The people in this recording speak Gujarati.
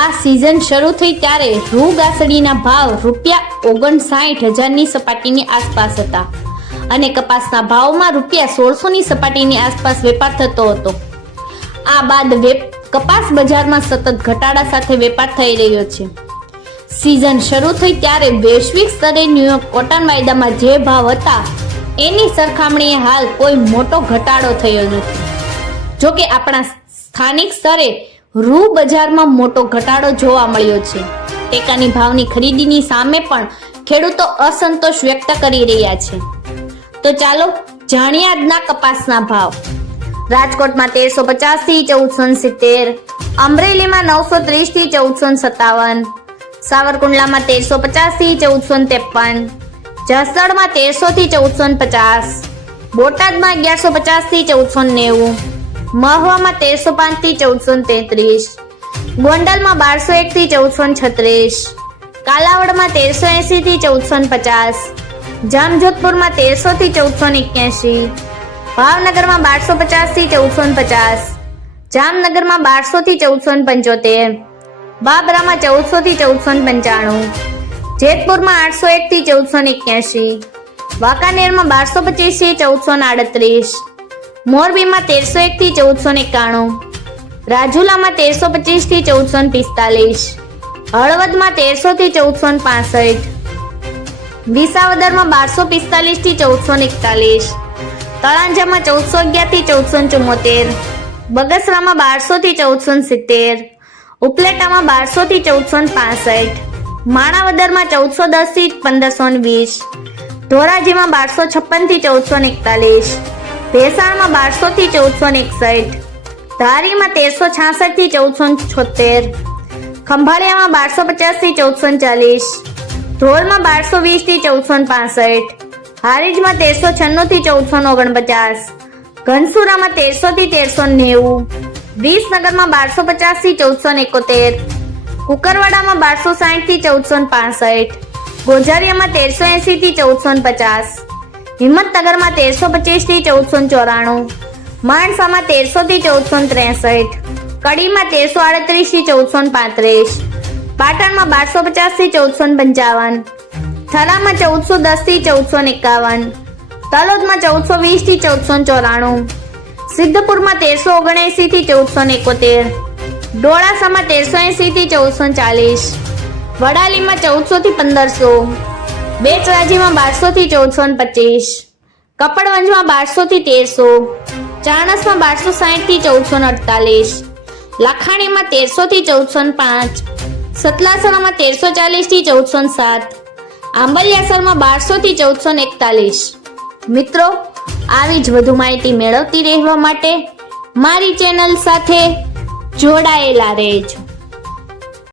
આ સિઝન શરૂ થઈ ત્યારે રૂ ગાસડીના ભાવ રૂપિયા ઓગણસાઠ હજારની સપાટીની આસપાસ હતા અને કપાસના ભાવમાં રૂપિયા સોળસોની સપાટીની આસપાસ વેપાર થતો હતો. આ બાદ વેપ, કપાસ બજારમાં સતત ઘટાડા સાથે વેપાર થઈ રહ્યો છે. સિઝન શરૂ થઈ ત્યારે વૈશ્વિક સ્તરે ન્યુયોર્ક કોટન વાયદામાં જે ભાવ હતા, એની સરખામણીએ હાલ કોઈ મોટો ઘટાડો થયો નથી. જોકે આપણા સ્થાનિક સ્તરે રૂ બજારમાં મોટો ઘટાડો જોવા મળ્યો છે. ટેકાની ભાવની ખરીદીની સામે પણ ખેડૂતો અસંતોષ વ્યક્ત કરી રહ્યા છે. તો ચાલો જાણીએ આજના કપાસના ભાવ. રાજકોટમાં તેરસો પચાસથી ચૌદસો સિત્તેર, અમરેલીમાં નવસો ત્રીસથી ચૌદસો સત્તાવન, સાવરકુંડલામાં તેરસો પચાસથી ચૌદસો ત્રેપન, જસદણમાં તેરસો થી ચૌદસો પચાસ, બોટાદમાં અગિયારસો પચાસથી ચૌદસો નેવું મહવામાં તેરસો પાંચથી ચૌદસો તેત્રીસ. ગોંડલમાં બારસો એક થી ચૌદસો છત્રીસ. કાલાવડમાં તેરસો એસી થી ચૌદસો પચાસ. જામજોધપુરમાં તેરસો થી ચૌદસો એક્યાસી. ભાવનગરમાં બારસો પચાસથી ચૌદસો પચાસ. જામનગરમાં બારસો થી ચૌદસો પંચોતેર. બાબરામાં ચૌદસો થી ચૌદસો પંચાણું. જેતપુરમાં આઠસો એક થી ચૌદસો એક્યાસી. વાંકાનેરમાં બારસો પચીસથી ચૌદસો આડત્રીસ. મોરબીમાં તેરસો એક થી ચૌદસો એકાણું. રાજુલામાં તેરસો પચીસથી ચૌદસો પિસ્તાલીસ. હળવદમાં તેરસો થી ચૌદસો પાસઠ. વિસાવદરમાં બારસો પિસ્તાલીસથી ચૌદસો એકતાલીસ. તળાંજામાં ચૌદસો અગિયારથી ચૌદસો ચુમ્મોતેર બગસરામાં બારસો થી ચૌદસો સિત્તેર. ઉપલેટામાં બારસો થી ચૌદસો પાસઠ. માણાવદરમાં ચૌદસો દસથી પંદરસો વીસ. ધોરાજીમાં બારસો છપ્પનથી ચૌદસો એકતાલીસ. ભેસાણમાં બારસો થી ચૌદસો એકસઠ ધારીમાં તેરસો છાસઠથી ચૌદસો છોતેર. ખંભાળિયામાં બારસો પચાસથી ચૌદસો ચાલીસ. ધોળમાં બારસો વીસથી ચૌદસો પાસઠ. હારીજમાં તેરસો છન્નું થી ચૌદસો ઓગણપચાસ. ઘનસુરામાં તેરસો થી તેરસો નેવું. વિસનગરમાં બારસો પચાસથી ચૌદસો એકોતેર. કુકરવાડામાં બારસો સાઠથી ચૌદસો પાસઠ. ગોઝારિયામાં તેરસો એસી થી ચૌદસો પચાસ. હિંમતનગરમાં તેરસો પચીસથી ચૌદસો ચોરાણું, માણસામાં તેરસો થી ચૌદસો ત્રેસઠ, કડીમાં તેરસો આડત્રીસથી ચૌદસો પાંત્રીસ, પાટણમાં બારસો પચાસથી ચૌદસો પંચાવન, થરામાં ચૌદસો દસથી ચૌદસો એકાવન, તલોદમાં ચૌદસો વીસથી ચૌદસો ચોરાણું, સિદ્ધપુરમાં તેરસો ઓગણએસી થી ચૌદસો એકોતેર, ડોળાસામાં તેરસો એસી થી ચૌદસો ચાલીસ, વડાલીમાં ચૌદસો થી પંદરસો બેચરાજીમાં બારસો થી ચૌદસો પચીસ. કપડવંજમાં બારસો થી તેરસો. ચાણસમાં બારસો સાહીઠથી ચૌદસો અડતાલીસ. લાખાણીમાં તેરસો થી ચૌદસો પાંચ. સતલાસરામાં તેરસો ચાલીસથી ચૌદસો સાત. આંબલિયાસરમાં બારસો થી ચૌદસો એકતાલીસ. મિત્રો, આવી જ વધુ માહિતી મેળવતી રહેવા માટે મારી ચેનલ સાથે જોડાયેલા રહેજો.